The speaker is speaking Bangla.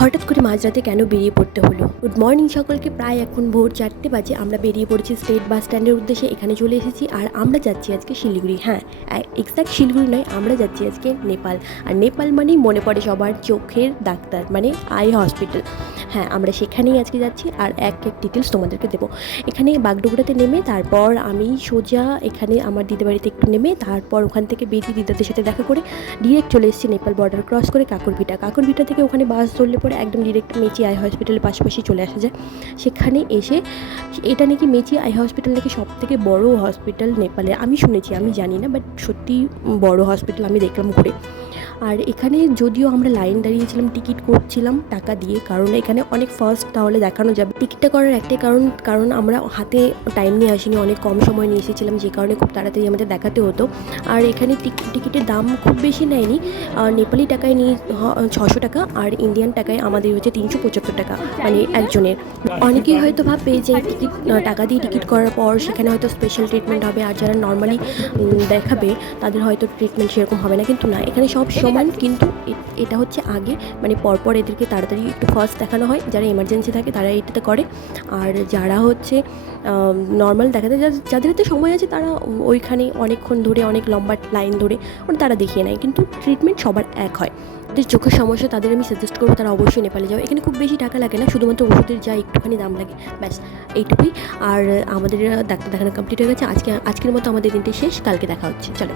হঠাৎ করে মাঝরাতে কেন বেরিয়ে পড়তে হলো? গুড মর্নিং সকলকে। প্রায় এখন ভোর 4টে বাজে। আমরা বেরিয়ে পড়েছি স্টেট বাস স্ট্যান্ডের উদ্দেশ্যে। এখানে চলে এসেছি আর আমরা যাচ্ছি আজকে শিলিগুড়ি। হ্যাঁ, এক্স্যাক্ট শিলিগুড়ি নয়, আমরা যাচ্ছি আজকে নেপাল। আর নেপাল মানেই মনে পড়ে সবার চোখের ডাক্তার, মানে আই হসপিটাল। হ্যাঁ, আমরা সেখানেই আজকে যাচ্ছি আর এক ডিটেলস তোমাদেরকে দেবো। এখানে বাগডোগরাতে নেমে তারপর আমি সোজা এখানে আমার দিদির বাড়িতে একটু নেমে তারপর ওখান থেকে বেরিয়ে দিদাদের সাথে দেখা করে ডিরেক্ট চলে এসেছি নেপাল বর্ডার ক্রস করে কাকরভিটা থেকে ওখানে বাস ধরলে পরে একদম ডিরেক্ট মেচি আই হসপিটালের পাশাপাশি চলে আসা যায়। সেখানে এসে এটা নাকি মেচি আই হসপিটাল নাকি সবথেকে বড় হসপিটাল নেপালে, আমি শুনেছি, আমি জানি না, বাট সত্যি বড় হসপিটাল আমি দেখলাম ঘুরে। আর এখানে যদিও আমরা লাইন দাঁড়িয়েছিলাম, টিকিট করছিলাম টাকা দিয়ে, কারণ এখানে অনেক ফার্স্ট তাহলে দেখানো যাবে। টিকিটটা করার একটাই কারণ আমরা হাতে টাইম নিয়ে আসিনি, অনেক কম সময় নিয়ে এসেছিলাম, যে কারণে খুব তাড়াতাড়ি আমাদের দেখাতে হতো। আর এখানে টিকিটের দাম খুব বেশি নেয়নি, নেপালি টাকায় নিয়ে 600 টাকা আর ইন্ডিয়ান টাকায় আমাদের হচ্ছে 375 টাকা, মানে একজনের। অনেকেই হয়তো ভাববে যে টাকা দিয়ে টিকিট করার পর সেখানে হয়তো স্পেশাল ট্রিটমেন্ট হবে, আর যারা নর্মালি দেখাবে তাদের হয়তো ট্রিটমেন্ট সেরকম হবে না, কিন্তু না, এখানে সব সমান। কিন্তু এটা হচ্ছে আগে, মানে পরপর এদেরকে তাড়াতাড়ি একটু ফার্স্ট দেখানো হয়, যারা এমার্জেন্সি থাকে তারা এটাতে করে। আর যারা হচ্ছে নর্মাল দেখাতে যাদের হাতে সময় আছে তারা ওইখানে অনেকক্ষণ ধরে অনেক লম্বা লাইন ধরে তারা দেখিয়ে নেয়, কিন্তু ট্রিটমেন্ট সবার এক হয়। যাদের চোখের সমস্যা তাদের আমি সাজেস্ট করবো তারা অবশ্যই নেপালে যাও। এখানে খুব বেশি টাকা লাগে না, শুধুমাত্র ওষুধের যা একটুখানি দাম লাগে, ব্যাস এইটুকুই। আর আমাদের ডাক্তার দেখানো কমপ্লিট হয়ে গেছে। আজকের মতো আমাদের দিনটি শেষ, কালকে দেখা হচ্ছে, চলো।